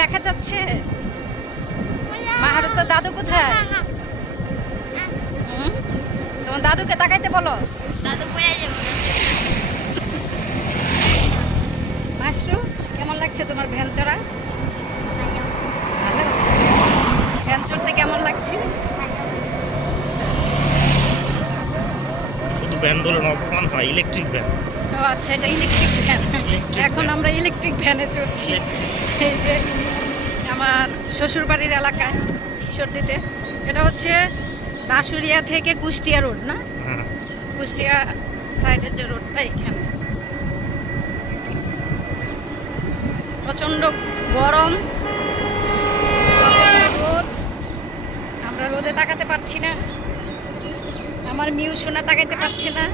দেখা যাচ্ছে? মাহারুসা দাদু কোথায়? তোমার দাদুকে তাকাইতে বলো। দাদু পড়ে যাবে। মাসরু, কেমন লাগছে তোমার ভ্যান চড়া? ভালো। ভ্যান চড়তে কেমন লাগছে? শুধু ভ্যান বলে অপমান হয়, ইলেকট্রিক ভ্যান। ও আচ্ছা, এটা ইলেকট্রিক ভ্যান। এখন আমরা ইলেকট্রিক ভ্যানে চড়ছি। এই যে আমার শ্বশুর বাড়ির এলাকায় ঈশ্বরদীতে, এটা হচ্ছে দাসুরিয়া থেকে কুষ্টিয়া রোড না? হ্যাঁ। কুষ্টিয়া সাইডের যে রোডটা, এখানে প্রচণ্ড গরম, প্রচণ্ড রোদ। আমরা রোদে তাকাতে পারছি না, আমার মিউ সোনা তাকাইতে পারছে না।